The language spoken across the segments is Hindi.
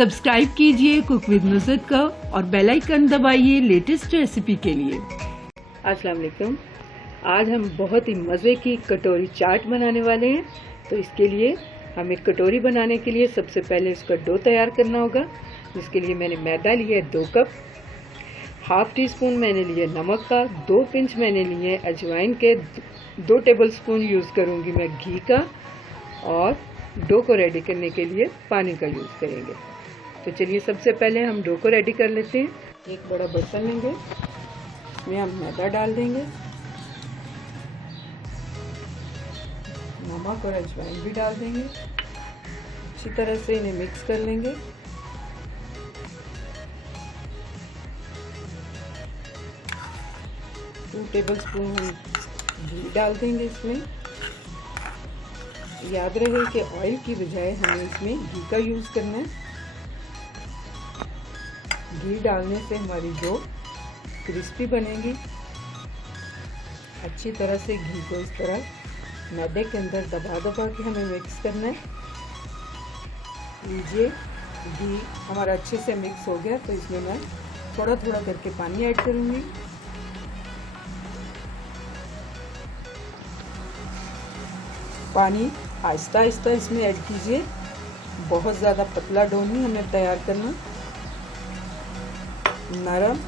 सब्सक्राइब कीजिए कुक विद नुसरत का और बेल आइकन दबाइए लेटेस्ट रेसिपी के लिए। अस्सलाम वालेकुम। आज हम बहुत ही मज़े की कटोरी चाट बनाने वाले हैं। तो इसके लिए हमें कटोरी बनाने के लिए सबसे पहले इसका डो तैयार करना होगा, जिसके लिए मैंने मैदा लिया है 2 कप, हाफ टी स्पून मैंने लिए नमक का, 2 पिंच मैंने लिए अजवाइन के, 2 टेबलस्पून यूज़ करूँगी मैं घी का, और डो को रेडी करने के लिए पानी का यूज़ करेंगे। तो चलिए सबसे पहले हम डो को रेडी कर लेते हैं। एक बड़ा बर्तन लेंगे, इसमें हम मैदा डाल देंगे, नमक और अजवाइन भी डाल देंगे, अच्छी तरह से इन्हें मिक्स कर लेंगे। टू टेबलस्पून हम घी डाल देंगे इसमें। याद रहे कि ऑयल की बजाय हमें इसमें घी का यूज़ करना है। घी डालने से हमारी डो क्रिस्पी बनेगी। अच्छी तरह से घी को इस तरह मैदे के अंदर दबा के हमें मिक्स करना है। लीजिए, घी हमारा अच्छे से मिक्स हो गया, तो इसमें मैं थोड़ा थोड़ा करके पानी ऐड करूँगी। पानी आहिस्ता आहिस्ता इसमें ऐड कीजिए, बहुत ज़्यादा पतला डो नहीं हमें तैयार करना। नरम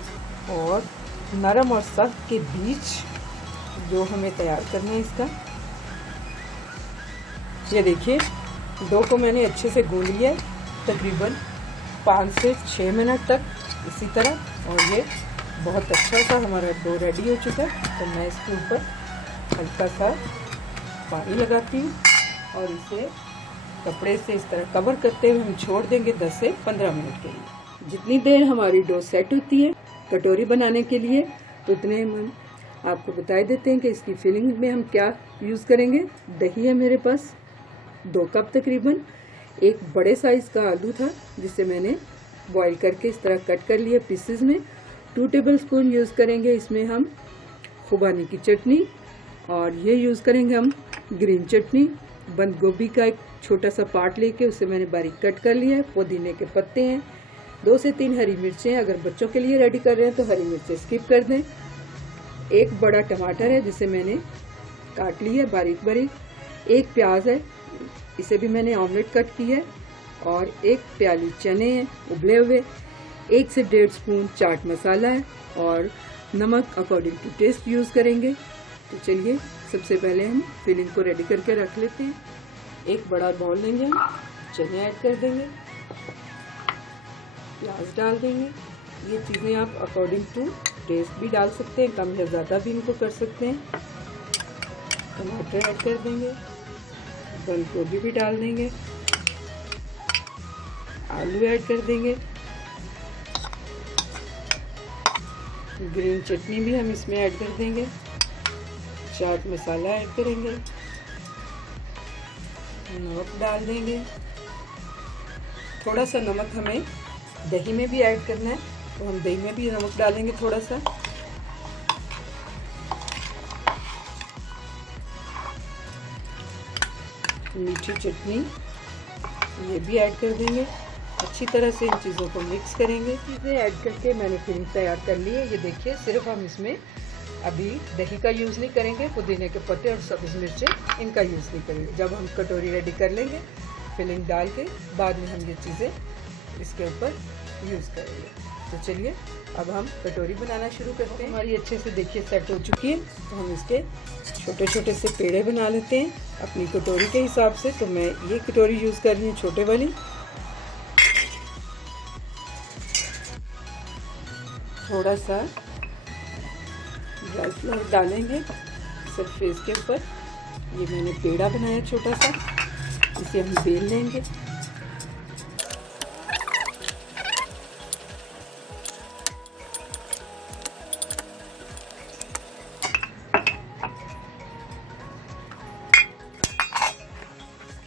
और सख्त के बीच डो हमें तैयार करना है इसका। ये देखिए, डो को मैंने अच्छे से गूंद लिया है, तकरीबन 5 से 6 मिनट तक इसी तरह, और ये बहुत अच्छा सा हमारा डो रेडी हो चुका है। तो मैं इसके ऊपर हल्का सा पानी लगाती हूँ और इसे कपड़े से इस तरह कवर करते हुए हम छोड़ देंगे 10 से 15 मिनट के लिए। जितनी देर हमारी डो सेट होती है कटोरी बनाने के लिए, तो उतने हम आपको बता देते हैं कि इसकी फिलिंग में हम क्या यूज़ करेंगे। दही है मेरे पास 2 कप तकरीबन। एक बड़े साइज़ का आलू था, जिसे मैंने बॉईल करके इस तरह कट कर लिया पीसेस में। 2 टेबलस्पून यूज़ करेंगे इसमें हम खुबानी की चटनी, और ये यूज़ करेंगे हम ग्रीन चटनी। बंद गोभी का एक छोटा सा पार्ट लेके उसे मैंने बारीक कट कर लिया है। पुदीने के पत्ते हैं, 2 से 3 हरी मिर्चें। अगर बच्चों के लिए रेडी कर रहे हैं तो हरी मिर्चें स्किप कर दें। एक बड़ा टमाटर है, जिसे मैंने काट लिया बारीक बारीक। एक प्याज है, इसे भी मैंने ऑमलेट कट किया है, और एक प्याली चने हैं उबले हुए। 1 से 1.5 स्पून चाट मसाला है, और नमक अकॉर्डिंग टू टेस्ट यूज़ करेंगे। तो चलिए सबसे पहले हम फिलिंग को रेडी करके रख लेते हैं। एक बड़ा बाउल लेंगे, चने ऐड कर देंगे, प्याज डाल देंगे। ये चीज़ें आप अकॉर्डिंग टू टेस्ट भी डाल सकते हैं, कम या ज़्यादा भी इनको कर सकते हैं। टमाटर ऐड कर देंगे, बंद गोभी भी डाल देंगे, आलू ऐड कर देंगे, ग्रीन चटनी भी हम इसमें ऐड कर देंगे, चाट मसाला ऐड करेंगे, नमक डाल देंगे। थोड़ा सा नमक हमें दही में भी ऐड करना है, तो हम दही में भी नमक डालेंगे थोड़ा सा। मीठी चटनी ये भी ऐड कर देंगे। अच्छी तरह से इन चीज़ों को मिक्स करेंगे। चीज़ें ऐड करके मैंने फिलिंग तैयार कर ली है। ये देखिए, सिर्फ हम इसमें अभी दही का यूज़ नहीं करेंगे, पुदीने के पत्ते और सब्ज़ मिर्चें इनका यूज़ नहीं करेंगे। जब हम कटोरी रेडी कर लेंगे फिलिंग डाल के, बाद में हम ये चीज़ें इसके ऊपर यूज़ करेंगे। तो चलिए अब हम कटोरी बनाना शुरू करते हैं। हमारी अच्छे से देखिए सेट हो चुकी है, तो हम इसके छोटे छोटे से पेड़े बना लेते हैं अपनी कटोरी के हिसाब से। तो मैं ये कटोरी यूज़ कर रही हूँ छोटे वाली। थोड़ा सा ड्राई फ्लावर डालेंगे सरफेस के ऊपर। ये मैंने पेड़ा बनाया छोटा सा, इसे हम बेल लेंगे।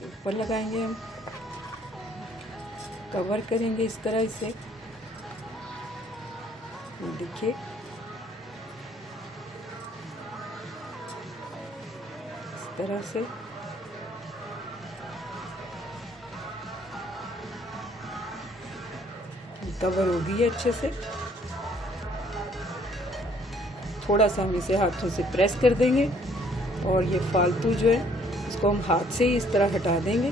ऊपर लगाएंगे हम, कवर करेंगे इस तरह इसे। देखिए, तरह से कवर हो गई है अच्छे से। थोड़ा सा हम इसे हाथों से प्रेस कर देंगे और ये फालतू जो है इसको हम हाथ से ही इस तरह हटा देंगे।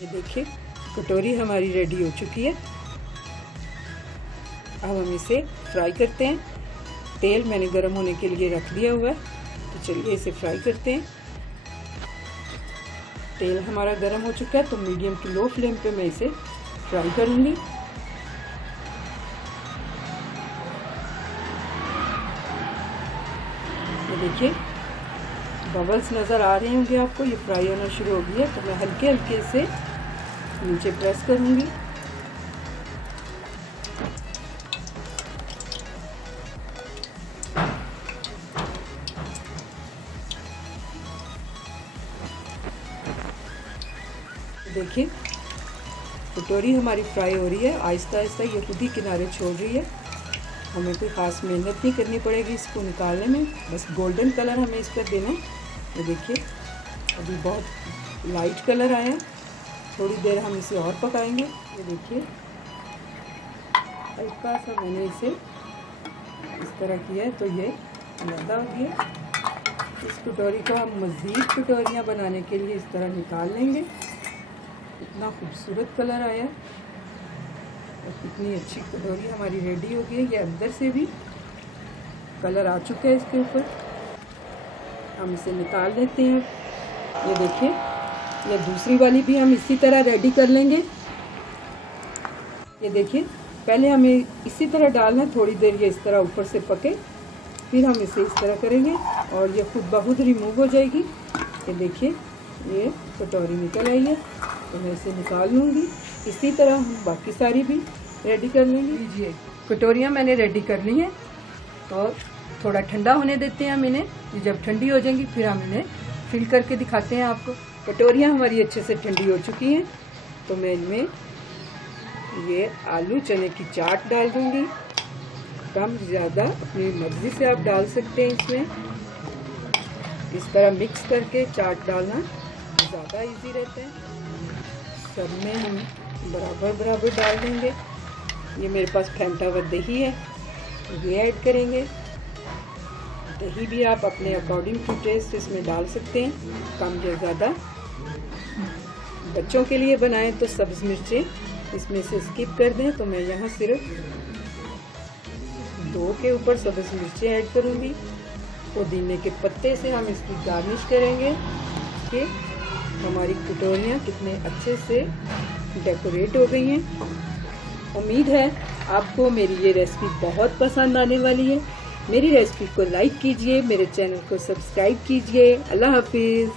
ये देखिए कटोरी हमारी रेडी हो चुकी है। अब हम इसे फ्राई करते हैं। तेल मैंने गर्म होने के लिए रख दिया हुआ है, तो चलिए इसे फ्राई करते हैं। तेल हमारा गर्म हो चुका है, तो मीडियम टू लो फ्लेम पे मैं इसे फ्राई करूंगी। ये देखिए बबल्स नज़र आ रहे होंगे आपको, ये फ्राई होना शुरू हो गई है। तो मैं हल्के हल्के से नीचे प्रेस करूंगी। देखिए कटोरी हमारी फ्राई हो रही है, आहिस्ता आहिस्ता ये खुद ही किनारे छोड़ रही है। हमें कोई ख़ास मेहनत नहीं करनी पड़ेगी इसको निकालने में, बस गोल्डन कलर हमें इस पर देना है। ये देखिए अभी बहुत लाइट कलर आया है, थोड़ी देर हम इसे और पकाएंगे। ये देखिए हल्का सा मैंने इसे इस तरह किया है, तो ये ज़्यादा हो गया। इस कटोरी को हम मज़ीद कटोरियाँ बनाने के लिए इस तरह निकाल लेंगे। इतना खूबसूरत कलर आया और कितनी अच्छी कटोरी हमारी रेडी हो गई है। ये अंदर से भी कलर आ चुका है इसके ऊपर। हम इसे निकाल लेते हैं। ये देखिए ये दूसरी वाली भी हम इसी तरह रेडी कर लेंगे। ये देखिए पहले हमें इसी तरह डालना है, थोड़ी देर ये इस तरह ऊपर से पके, फिर हम इसे इस तरह करेंगे और ये खुद ब खुद रिमूव हो जाएगी। ये देखिए ये कटोरी निकल आई है, तो मैं इसे निकाल लूँगी। इसी तरह हम बाकी सारी भी रेडी कर लेंगे। लीजिए कटोरियाँ मैंने रेडी कर ली हैं, तो थोड़ा ठंडा होने देते हैं हम इन्हें। ये जब ठंडी हो जाएंगी फिर हम इन्हें फिल करके दिखाते हैं आपको। कटोरियाँ हमारी अच्छे से ठंडी हो चुकी हैं, तो मैं इनमें ये आलू चने की चाट डाल दूँगी। कम ज़्यादा अपनी मर्ज़ी से आप डाल सकते हैं। इसमें इस तरह मिक्स करके चाट डालना ज़्यादा इजी रहता है। सब में हम बराबर बराबर डाल देंगे। ये मेरे पास फेंटा हुआ दही है, ये ऐड करेंगे। दही भी आप अपने अकॉर्डिंग टू टेस्ट इसमें डाल सकते हैं, कम या ज़्यादा। बच्चों के लिए बनाएं तो सब्ज़ मिर्चें इसमें से स्किप कर दें, तो मैं यहाँ सिर्फ 2 के ऊपर सब्ज़ मिर्चें ऐड करूँगी। पुदीने के पत्ते से हम इसकी गार्निश करेंगे कि हमारी कटोरियाँ कितने अच्छे से डेकोरेट हो गई हैं। उम्मीद है आपको मेरी ये रेसिपी बहुत पसंद आने वाली है। मेरी रेसिपी को लाइक कीजिए, मेरे चैनल को सब्सक्राइब कीजिए। अल्लाह हाफिज़।